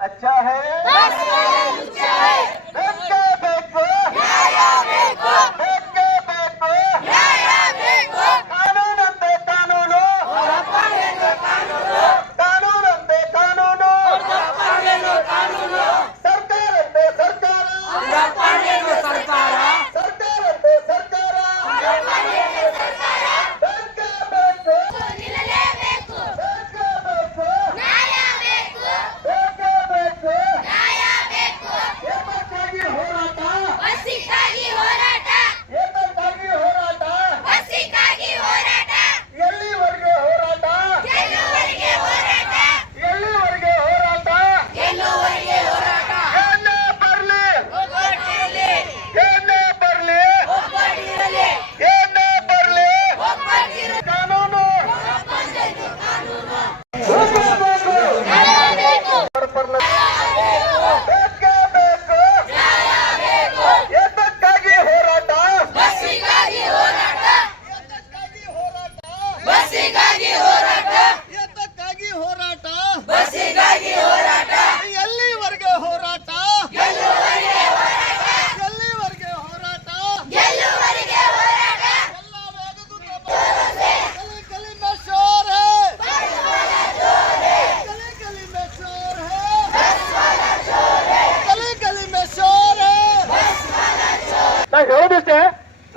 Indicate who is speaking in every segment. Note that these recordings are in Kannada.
Speaker 1: अच्छा है।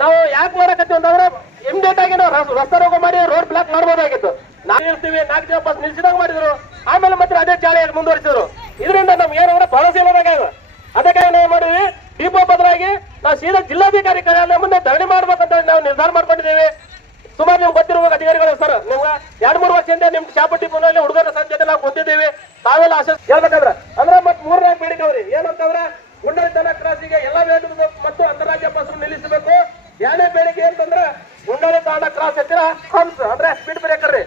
Speaker 1: ನಾವು ಯಾಕೆ ಮಾಡಕತ್ತೀವಿ ಅಂತಂದ್ರೆ ಇಮಿಡಿಯೇಟ್ ಆಗಿ ನಾವು ರಸ್- ರಸ್ತೆ ರೋಗ ಮಾಡಿ ರೋಡ್ ಬ್ಲಾಕ್ ಮಾಡ್ಬೋದಾಗಿತ್ತು. ನಾವು ಇರ್ತೀವಿ, ನಾಲ್ಕು ಜನ ಬಸ್ ನಿಲ್ಸಿದಾಗ ಮಾಡಿದ್ರು. ಆಮೇಲೆ ಮತ್ತೆ ಅದೇ ಚಾಲೆಯಾಗಿ ಮುಂದುವರಿಸಿದ್ರು. ಇದರಿಂದ ನಮ್ಗೆ ಏನಂದ್ರೆ ಭರವಸೆ ಇಲ್ಲದಾಗ್ಯಾವ ಅದಕ್ಕೆ ನಾವು ಮಾಡಿದ್ವಿ ಡಿಪೋ ಬದಲಾಗಿ ನಾವು ಸೀದಾ ಜಿಲ್ಲಾಧಿಕಾರಿ ಕಾರ್ಯಾಲಯ ಮುಂದೆ ಧರಣಿ ಮಾಡ್ಬೇಕಂತ ನಾವು ನಿರ್ಧಾರ ಮಾಡ್ಕೊಂಡಿದ್ದೀವಿ. ಸುಮಾರು ನಿಮ್ಗೆ ಗೊತ್ತಿರುವ ಅಧಿಕಾರಿಗಳು ಸರ್, ನಿಮ್ಗೆ ಎರಡು, ಮೂರು ವರ್ಷದಿಂದ ನಿಮ್ ಚಾಪಟ್ಟಿ ಪುನಲ್ಲಿ ಹುಡುಗರ ಸಂಜೆ ನಾವು ಗೊತ್ತಿದ್ದೀವಿ. ತಾವೆಲ್ಲ ಆಶೆ ಹೇಳ್ಬೇಕಂದ್ರೆ, ಅಂದ್ರೆ ಮತ್ತೆ ಮೂರನೇ ಬೇಡಿಕವ್ರಿ ಏನಂತಂದ್ರೆ ಗುಂಡಳಿತನ ಕ್ರಾಸಿಗೆ ಎಲ್ಲ ವೇಗದ ಮತ್ತು ಅಂತಾರಾಜ್ಯ ಬಸ್ ನಿಲ್ಲಿಸಬೇಕು. ಯಾನೇ ಬೆಳಿಗ್ಗೆ ಅಂತಂದ್ರೆ ಉನ್ನತ ಕ್ರಾಸ್ ಹತ್ತಿರ ಹಂಸ್, ಅಂದ್ರೆ ಸ್ಪೀಡ್ ಬ್ರೇಕರ್ ರೀ.